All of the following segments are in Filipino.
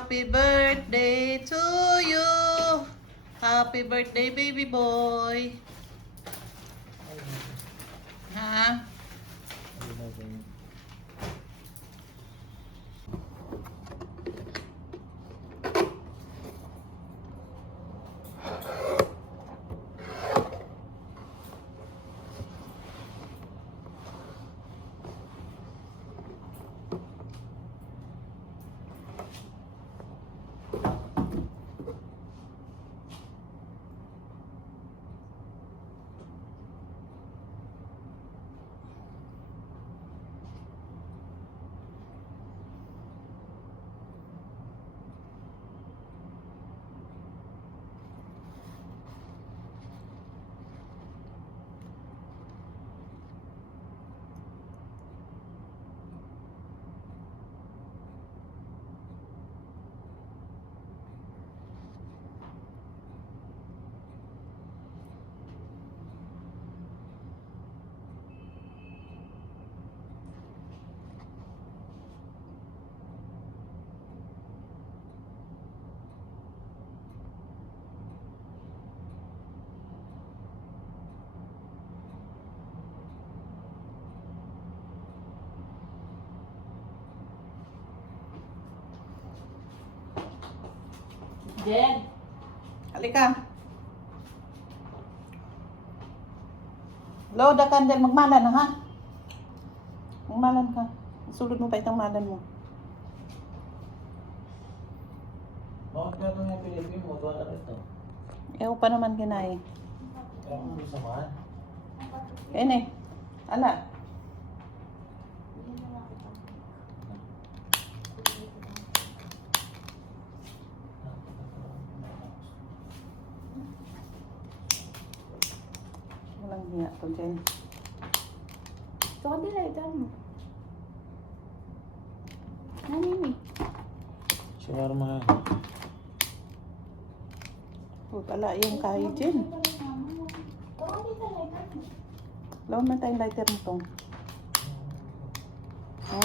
Happy birthday to you. Happy birthday, baby boy. Ha? Jen. Halika. Blow the candle. Magmalan na, ha? Magmalan ka. Sulod mo pa itong malan mo. Bakit nga itong yung Pilipin mo? Gawa na ito. Ewan pa naman kinay. Kaya kung gusto samahan. Eh. Ala. Walang hiya to, Jen. Ito ka nila, ito mo. Nanini. Shawarma yan. Pala yung kahi, Jen. Lawan man tayong lighter mo tong. Ha?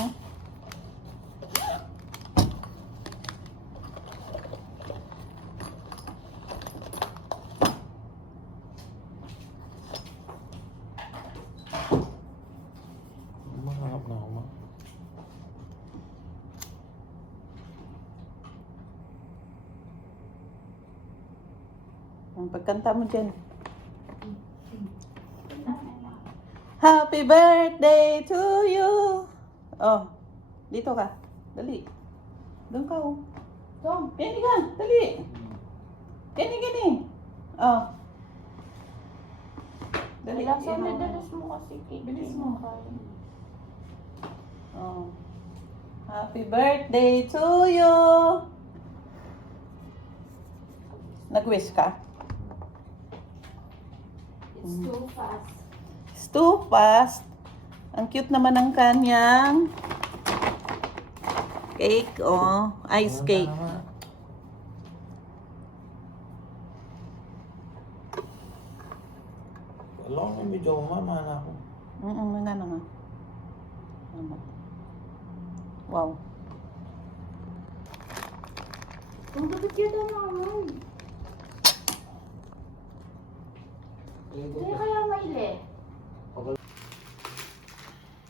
Mahahap na ako, ma. Ang pagkanta mo dyan. Happy birthday to you. Oh, dito ka. Dali. Doon ka, oh. Tom. Gani ka. Dali. Gani. Oh. Dali. Dalas Yan, mo, oh. dalas mo kasi cake. Bilis mo. Oh. Happy birthday to you. Nag-wish ka? It's too fast. It's too fast. Ang cute naman ng kanyang cake, oh. Ice cake. Alam ko yung video mo, ma. Mahal ako. Nga na nga. Ano? Wow. Kung bakit yun naman? Kaya kaya maili.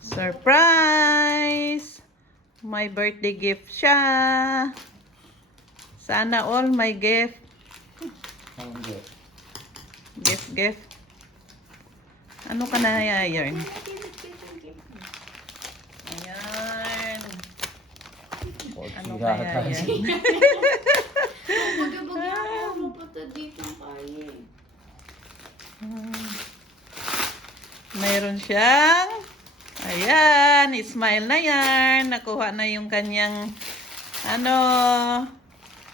Surprise! My birthday gift siya. Sana all my gift. Hindi. Gift. Ano ka na yarn? Ayan. Ano kaya yan? Bagay-bagay ako. Mapunta dito ang kaya. Mayroon siyang, ayan, smile na yan. Nakuha na yung kanyang,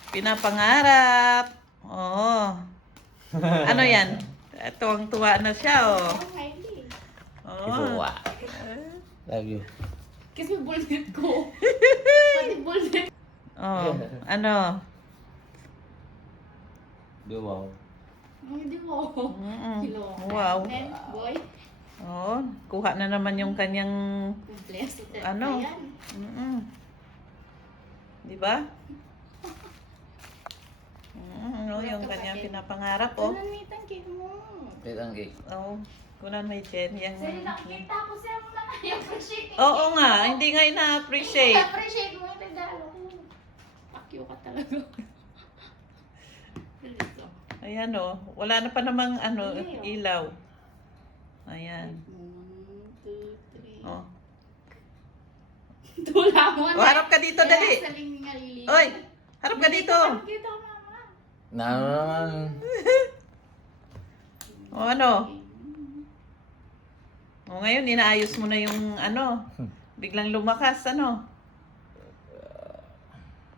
pinapangarap. Oo. Ano yan? Tuwang-tuwa na siya, oh. Oh. Love you. Kasi bullet ko. Pati bullet. Oh, ano? Wow. Hindi mo. Kilo. Wow. Boy. Oh, kuha na naman yung kanyang, Blessed. Ano? Ayan. di ba? oh, yung kanyang pinapangarap, oh. Nanamitan cake mo. Wait, ang cake. Oh, kunan may Jen. Yung... Sa'yo nakikita ko siya mo na i-appreciate. Oo nga, hindi nga ina-appreciate. I-appreciate mo yung regalo ko. Pakyo ka talaga. Dito. Ayan, oh. Wala na pa namang ano, Hindi, oh. ilaw. Ayan. 1, 2, 3. Oh. Tula mo Oh, harap ka dito, dali. Sa linging naliliit. Oy, harap ka dito. Kita ko naman. Naman. O ano? O ngayon, inaayos mo na yung ano. Biglang lumakas, ano?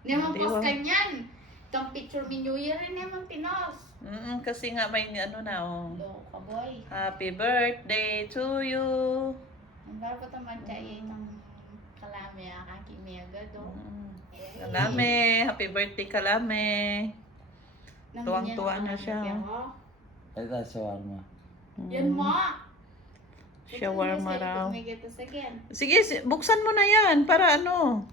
Hindi naman Hindi, post oh. kanyan. Itong picture me New Year rin naman pinost. Kasi nga may ano na, oh. Loko ka boy. Happy birthday to you. Ang bago pa naman kaya itong kalami aking miyaga do. Kalame, happy birthday Kalame. Tuwang-tuwa na siya. Ito, shawarma. Yan mo. Shawarma raw. May get us again. Sige, buksan mo na yan para ano.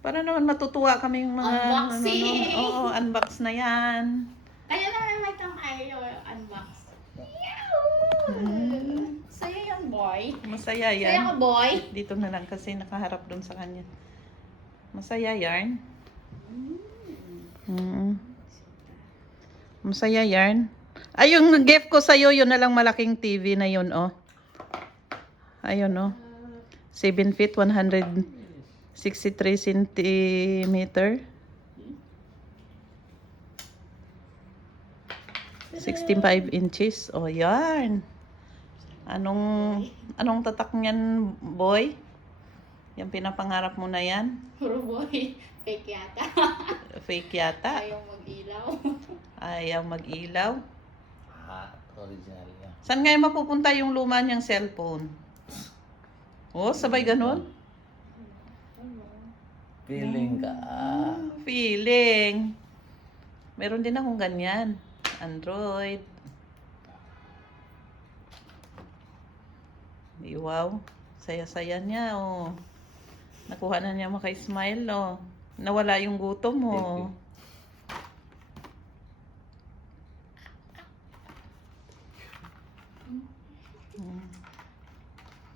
Para naman matutuwa kaming mga... Unboxing! Ano, oo, unbox na yan. Kaya naman may tang ayaw unbox. Sa'yo yan boy. Masaya Sa'yo yan. ka boy. Dito na lang kasi nakaharap doon sa kanya. Masaya yarn. Masaya yarn. Ay, yung gift ko sa'yo, yun na lang malaking TV na yun, oh. Ayun, oh. 7 feet, 163 centimeter. 65 inches. Oh, yarn. Anong tatak niyan, boy? Yung pinapangarap mo na yan? Puro boy. Fake yata. Fake yata. Ayaw mag-ilaw. Ayaw mag-ilaw. Original yan. Saan ngayon mapupunta yung luma niyang cellphone? Oh, sabay ganun? Feeling ka. Feeling. Meron din akong ganyan. Android. Di wow. Saya-saya niya, oh. Nakuha na niya maka-smile, oh. Nawala yung gutom, oh.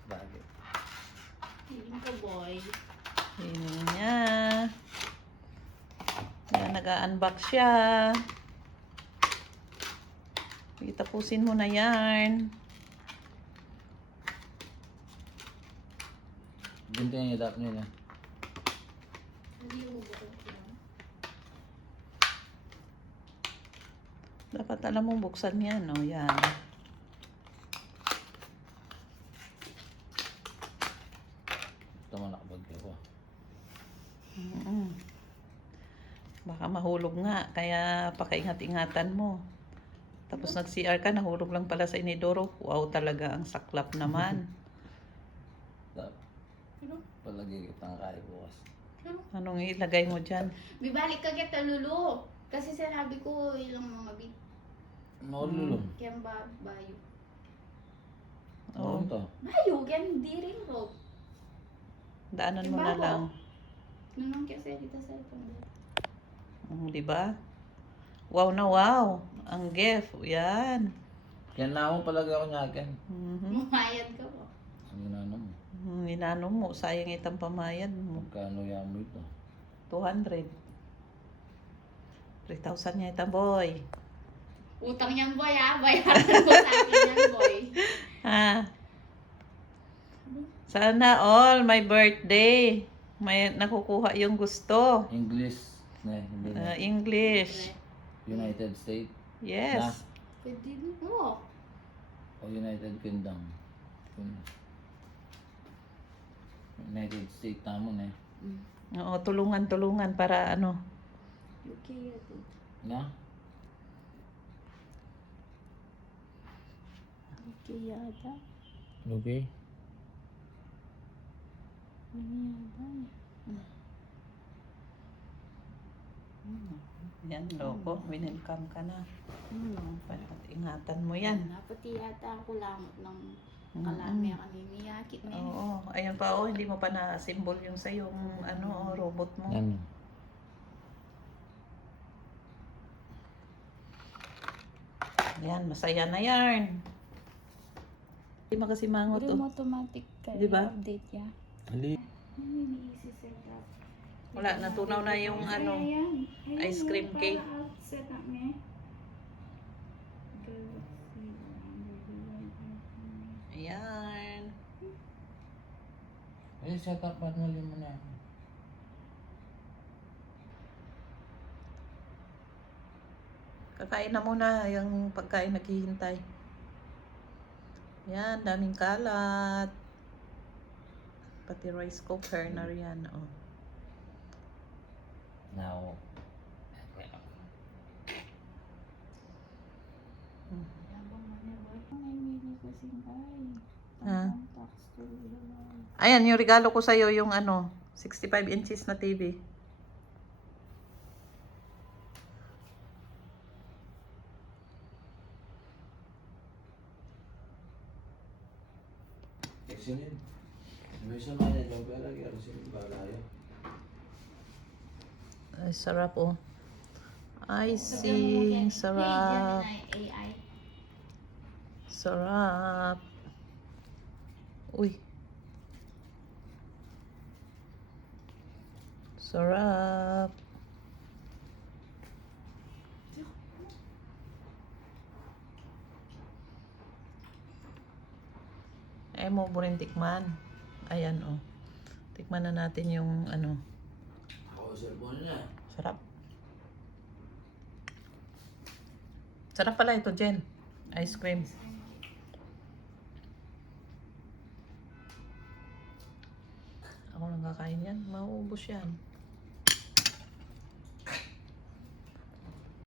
Bakit? Feeling ko boy. Feeling niya. Kaya nag-unbox siya. Sige, tapusin mo na yarn. Gunting yung dap niya. Dapat alam mong buksan yan, oh. Yan. Ito mo nakabag ko. Baka mahulog nga, kaya pakaingat-ingatan mo. Tapos nag-CR ka, nahulog lang pala sa inidoro. Wow, talaga ang saklap naman. Palagi kitang kaya bukas. Anong ilagay mo dyan? Bibalik ka kita lulu. Kasi sinabi ko ilang mga bit. Maululong. Kaya ba bayo. Oh, Oo to. Bayo, gan di rin ro. daanan mo Iba na ko. lang. Nunong kasi kita sa itong. Di ba? Wow na wow. Ang gift. Yan. Yan na akong palagi ako niyakin. Mumayad ka po. Ang ginano mo. Ninano mo, sayang itang pamayad mo. Magkano yan mo ito? 200. 3,000 niya itang boy. Utang yan boy ha. Bayaran ko sa akin yan boy. Ha? Sana all my birthday. May nakukuha yung gusto. English. Hindi na. English. United States. Yes. Pwede mo. O United Kingdom. United States naman eh. Oo, tulungan para ano. Okay ito. Na? Okay yata. Okay. Yan, loko. Winelcome ka na. Dapat ingatan mo yan. Pati yata ako lamot ng kalami ang miyakit na yun. Oo. Ayan pa, oh. Hindi mo pa na-symbol yung sa yung ano, robot mo. Yan. Ayan, masaya na yan. Hindi mo kasi mango to. Pero automatic ka. Di ba? Update ya. Ali. Ano yung i-set up? Wala, natunaw na yung ano, Ayan. ice cream cake. Para set up niya. Ayan. Ay, set up manually mo na. Kakain na muna yung pagkain naghihintay. Yan, daming kalat. Pati rice cooker na riyan. Oh. Now. Ah. Ayan, yung regalo ko sa'yo yung ano, 65 inches na TV. Excellent. May sa mga lang pera, kaya sila balayo. Ay, sarap oh. Icing, sarap. AI. Sarap. Uy. Sarap. Eh, mo po rin tikman. Ayan oh. Tikman na natin yung ano. Ako, cellphone na. Sarap. Sarap pala ito, Jen. Ice cream. Ako nang kakain yan. Mauubos yan.